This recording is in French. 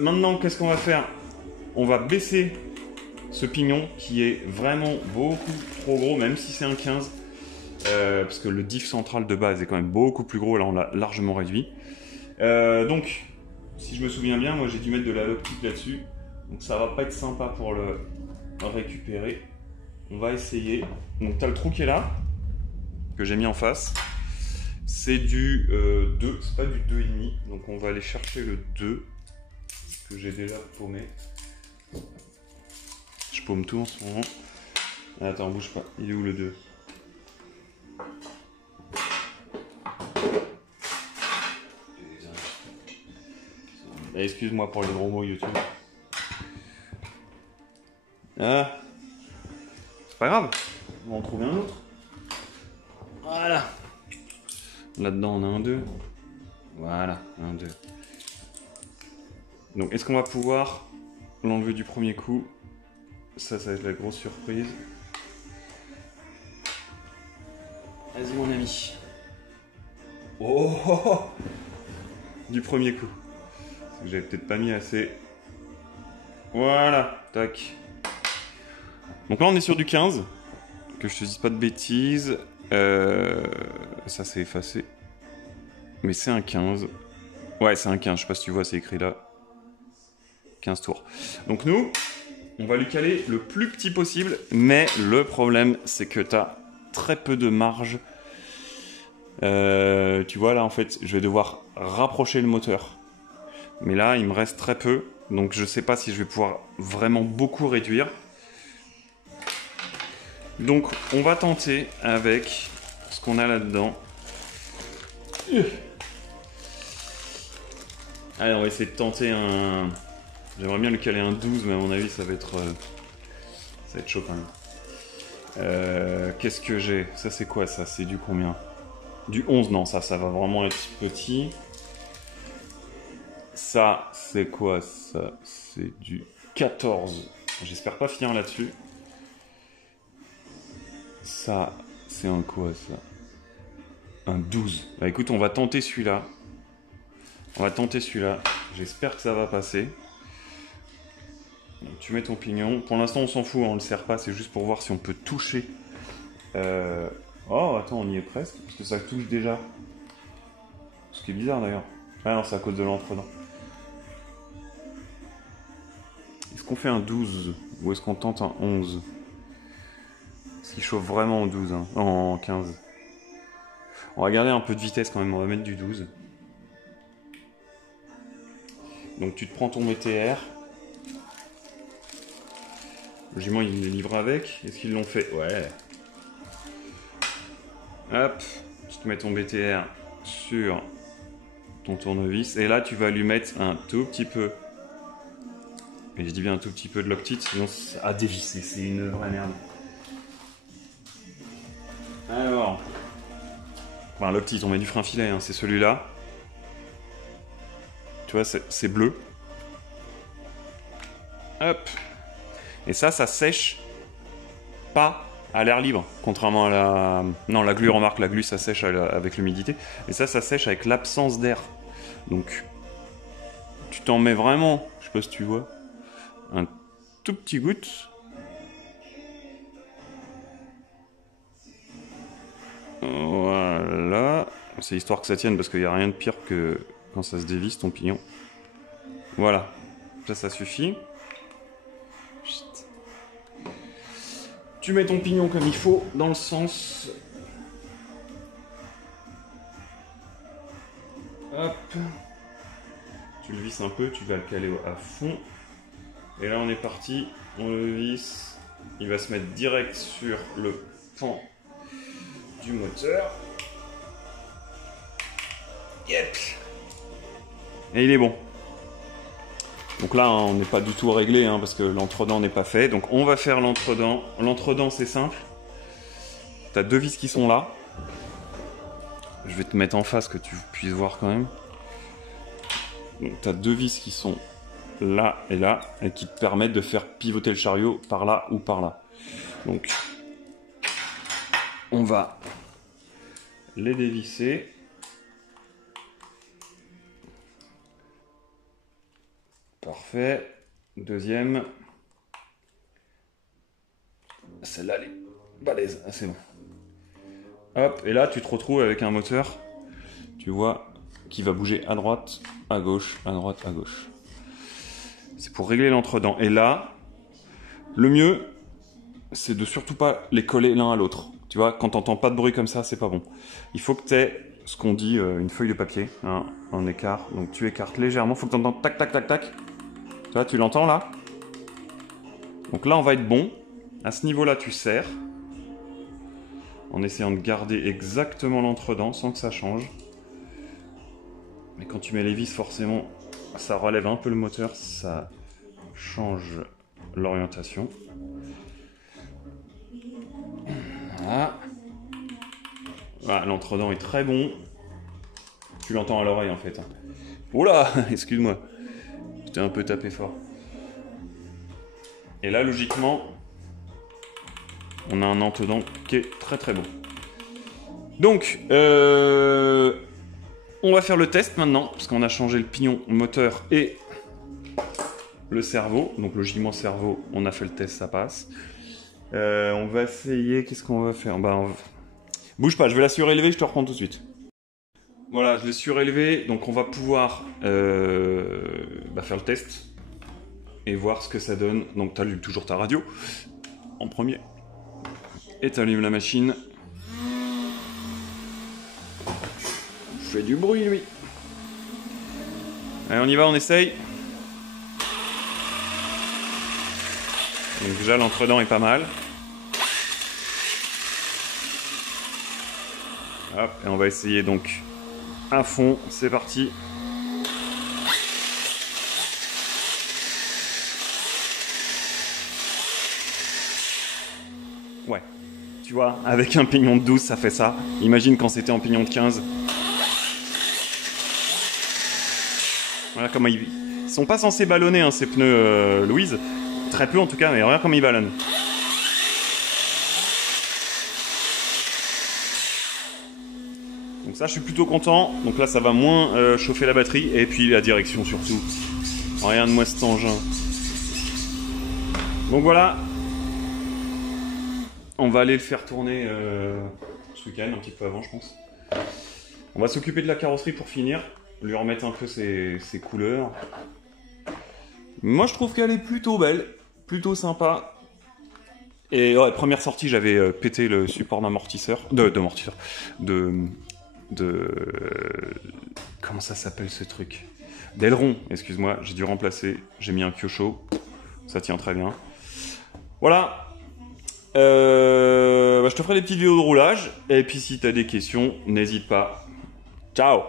Maintenant, qu'est-ce qu'on va faire? On va baisser ce pignon qui est vraiment beaucoup trop gros, même si c'est un 15. Parce que le diff central de base est quand même beaucoup plus gros, là on l'a largement réduit. Donc, si je me souviens bien, moi j'ai dû mettre de la optique là-dessus. Donc ça va pas être sympa pour le récupérer. On va essayer. Donc tu as le trou qui est là, que j'ai mis en face. C'est du 2, c'est pas du 2,5. Donc on va aller chercher le 2, que j'ai déjà paumé. Je paume tout en ce moment. Attends, bouge pas. Il est où le 2? Excuse-moi pour les gros mots YouTube. Ah, c'est pas grave, on va en trouver un autre. Voilà. Là-dedans on a un 2. Voilà, un 2. Donc est-ce qu'on va pouvoir l'enlever du premier coup? Ça va être la grosse surprise. Vas-y mon ami. Oh, oh, oh. Du premier coup. J'avais peut-être pas mis assez. Voilà, tac. Donc là on est sur du 15. Que je te dise pas de bêtises. Ça s'est effacé. Mais c'est un 15. Ouais, c'est un 15, je sais pas si tu vois, c'est écrit là. 15 tours. Donc nous, on va lui caler le plus petit possible. Mais le problème, c'est que tu as très peu de marge. Tu vois là, en fait, je vais devoir rapprocher le moteur. Mais là, il me reste très peu. Donc je sais pas si je vais pouvoir vraiment beaucoup réduire. Donc on va tenter avec ce qu'on a là-dedans. Allez, on va essayer de tenter un... J'aimerais bien lui caler un 12, mais à mon avis ça va être chaud quand même. Qu'est-ce que j'ai? Ça c'est quoi ça? C'est du combien? Du 11, non, ça va vraiment être petit. Ça, c'est quoi ça? C'est du 14. J'espère pas finir là-dessus. Ça, c'est un quoi ça? Un 12. Bah écoute, on va tenter celui-là. On va tenter celui-là. J'espère que ça va passer. Donc, tu mets ton pignon. Pour l'instant, on s'en fout, on le serre pas. C'est juste pour voir si on peut toucher. Oh, attends, on y est presque. Parce que ça touche déjà. Ce qui est bizarre d'ailleurs. Ah non, c'est à cause de l'entre-dents. Est-ce qu'on fait un 12 ou est-ce qu'on tente un 11? Parce qu'il chauffe vraiment en 12, hein, en 15. On va garder un peu de vitesse quand même, on va mettre du 12. Donc tu te prends ton BTR. Logiquement, ils les livrent avec. Est-ce qu'ils l'ont fait? Ouais. Hop, tu te mets ton BTR sur ton tournevis. Et là, tu vas lui mettre un tout petit peu. Et je dis bien un tout petit peu de l'optique, sinon à dévisser, c'est une vraie merde. Alors, enfin, l'optique, on met du frein filet, hein, c'est celui-là. Tu vois, c'est bleu. Hop. Et ça sèche pas à l'air libre, contrairement à la... Non, la glu, remarque, la glu, ça sèche avec l'humidité. Et ça sèche avec l'absence d'air. Donc, tu t'en mets vraiment, je sais pas si tu vois, un tout petit goutte. Voilà. C'est histoire que ça tienne, parce qu'il n'y a rien de pire que quand ça se dévisse, ton pignon. Voilà. Ça suffit. Chut. Tu mets ton pignon comme il faut, dans le sens. Hop. Tu le visses un peu, tu vas le caler à fond. Et là, on est parti. On le visse. Il va se mettre direct sur le pan du moteur. Yep. Et il est bon. Donc là, on n'est pas du tout réglé, hein, parce que l'entre-dent n'est pas fait. Donc on va faire l'entre-dent. L'entre-dent, c'est simple. Tu as deux vis qui sont là. Je vais te mettre en face que tu puisses voir quand même. Donc tu as deux vis qui sont là et qui te permettent de faire pivoter le chariot par là ou par là. Donc on va les dévisser. Parfait. Deuxième. Celle-là, elle est balèze. Ah, c'est bon. Hop, et là, tu te retrouves avec un moteur, tu vois, qui va bouger à droite, à gauche, à droite, à gauche. C'est pour régler l'entredent. Et là, le mieux, c'est de surtout pas les coller l'un à l'autre. Tu vois, quand t'entends pas de bruit comme ça, c'est pas bon. Il faut que tu aies ce qu'on dit, une feuille de papier, hein, un écart. Donc tu écartes légèrement, faut que tu entends tac, tac, tac, tac. Tu vois, tu l'entends là? Donc là, on va être bon. À ce niveau-là, tu serres. En essayant de garder exactement l'entredent sans que ça change. Mais quand tu mets les vis, forcément, ça relève un peu le moteur, ça change l'orientation. Voilà. Voilà, l'entredent est très bon. Tu l'entends à l'oreille en fait. Oula, excuse-moi. J'étais un peu tapé fort. Et là, logiquement, on a un entredent qui est très très bon. Donc, on va faire le test maintenant, parce qu'on a changé le pignon, le moteur et le cerveau. Donc logiquement, cerveau, on a fait le test, ça passe. On va essayer, qu'est-ce qu'on va faire? Bouge pas, je vais la surélever, je te reprends tout de suite. Voilà, je l'ai surélevé, donc on va pouvoir faire le test et voir ce que ça donne. Donc tu allumes toujours ta radio en premier et tu allumes la machine. Fait du bruit lui. Allez, on y va, on essaye. Donc déjà l'entredent est pas mal. Hop, et on va essayer donc à fond, c'est parti. Ouais, tu vois, avec un pignon de 12 ça fait ça. Imagine quand c'était en pignon de 15. Voilà comment ils sont pas censés ballonner hein, ces pneus Louise. Très peu en tout cas, mais regarde comme ils ballonnent. Donc ça je suis plutôt content. Donc là ça va moins chauffer la batterie. Et puis la direction surtout. Rien de moins cet engin. Donc voilà. On va aller le faire tourner ce week-end, un petit peu avant je pense. On va s'occuper de la carrosserie pour finir. Lui remettre un peu ses couleurs. Moi je trouve qu'elle est plutôt belle. Plutôt sympa. Et ouais, première sortie j'avais pété le support d'amortisseur. Comment ça s'appelle ce truc? D'aileron, excuse-moi, j'ai dû remplacer. J'ai mis un Kyosho. Ça tient très bien. Voilà. Je te ferai des petites vidéos de roulage. Et puis si tu as des questions, n'hésite pas. Ciao!